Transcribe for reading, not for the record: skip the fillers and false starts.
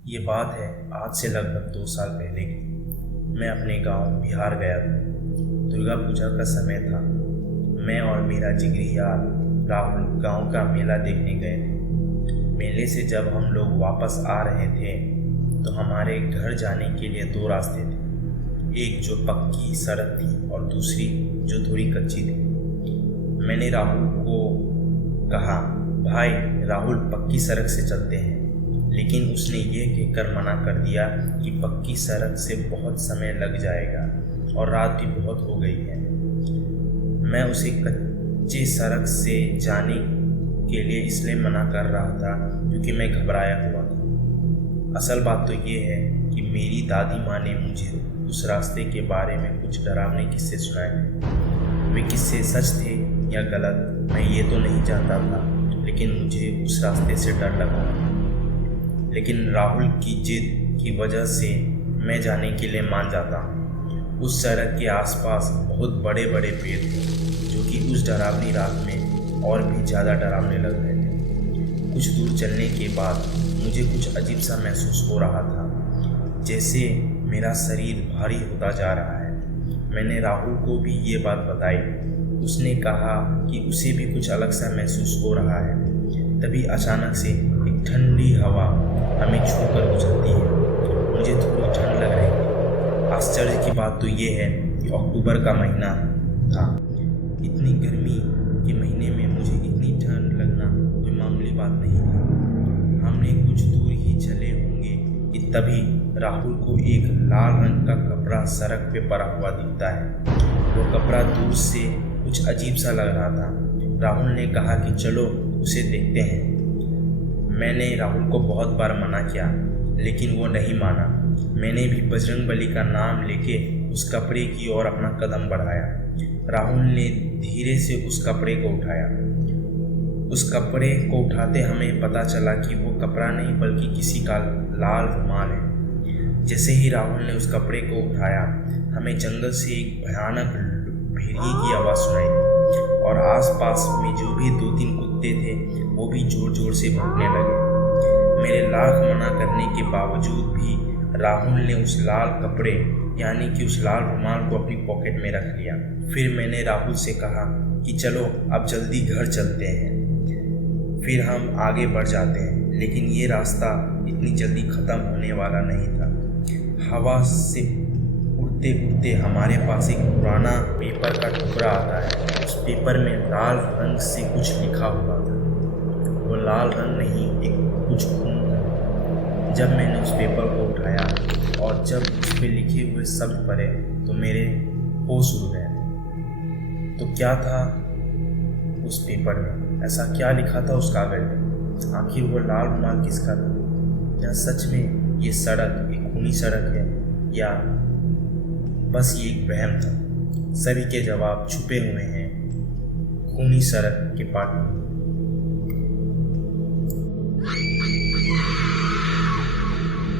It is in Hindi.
ये बात है आज से लगभग 2 साल पहले की। मैं अपने गांव बिहार गया था। दुर्गा पूजा का समय था। मैं और मेरा जिगरी यार राहुल गांव का मेला देखने गए थे। मेले से जब हम लोग वापस आ रहे थे तो हमारे घर जाने के लिए 2 रास्ते थे, एक जो पक्की सड़क थी और दूसरी जो थोड़ी कच्ची थी। मैंने राहुल को कहा, भाई राहुल पक्की सड़क से चलते हैं, लेकिन उसने ये कहकर मना कर दिया कि पक्की सड़क से बहुत समय लग जाएगा और रात भी बहुत हो गई है। मैं उसे कच्चे सड़क से जाने के लिए इसलिए मना कर रहा था क्योंकि मैं घबराया हुआ था। असल बात तो ये है कि मेरी दादी माँ ने मुझे उस रास्ते के बारे में कुछ डरावने किस्से सुनाए थे। वे किस्से सच थे या गलत मैं ये तो नहीं जानता था, लेकिन मुझे उस रास्ते से डर लगा। लेकिन राहुल की जिद की वजह से मैं जाने के लिए मान जाता हूँ। उस सड़क के आसपास बहुत बड़े बड़े पेड़ थे जो कि उस डरावनी रात में और भी ज़्यादा डरावने लग रहे थे। कुछ दूर चलने के बाद मुझे कुछ अजीब सा महसूस हो रहा था, जैसे मेरा शरीर भारी होता जा रहा है। मैंने राहुल को भी ये बात बताई। उसने कहा कि उसे भी कुछ अलग सा महसूस हो रहा है। तभी अचानक से एक ठंडी हवा हमें छूकर गुजरती है। मुझे थोड़ी ठंड लग रही थी। आश्चर्य की बात तो ये है कि अक्टूबर का महीना था। इतनी गर्मी के महीने में मुझे इतनी ठंड लगना कोई मामूली बात नहीं थी। हमने कुछ दूर ही चले होंगे कि तभी राहुल को एक लाल रंग का कपड़ा सड़क पे पड़ा हुआ दिखता है। वो कपड़ा दूर से कुछ अजीब सा लग रहा था। राहुल ने कहा कि चलो उसे देखते हैं। मैंने राहुल को बहुत बार मना किया, लेकिन वो नहीं माना। मैंने भी बजरंगबली का नाम लेके उस कपड़े की ओर अपना कदम बढ़ाया। राहुल ने धीरे से उस कपड़े को उठाया। उस कपड़े को उठाते हमें पता चला कि वो कपड़ा नहीं बल्कि किसी का लाल रुमाल है। जैसे ही राहुल ने उस कपड़े को उठाया, हमें जंगल से एक भयानक भेड़िए की आवाज़ सुनाई और आसपास में जो भी 2-3 कुत्ते थे वो भी जोर जोर से भौंकने लगे। मेरे लाख मना करने के बावजूद भी राहुल ने उस लाल कपड़े यानी कि उस लाल रुमाल को अपनी पॉकेट में रख लिया। फिर मैंने राहुल से कहा कि चलो अब जल्दी घर चलते हैं। फिर हम आगे बढ़ जाते हैं, लेकिन ये रास्ता इतनी जल्दी ख़त्म होने वाला नहीं था। हवा से उड़ते उड़ते हमारे पास एक पुराना पेपर का टुकड़ा आता है। उस पेपर में लाल रंग से कुछ लिखा हुआ था। वो लाल रंग नहीं, एक कुछ खून था। जब मैंने उस पेपर को उठाया और जब उस पर लिखे हुए शब्द पढ़े तो मेरे होश उड़ गए। तो क्या था उस पेपर में? ऐसा क्या लिखा था उस कागज में? आखिर वो लाल रुमाल किसका था? क्या सच में ये सड़क एक खूनी सड़क है या बस ये एक वहम था? सभी के जवाब छुपे हुए हैं खूनी सड़क के पाठ में।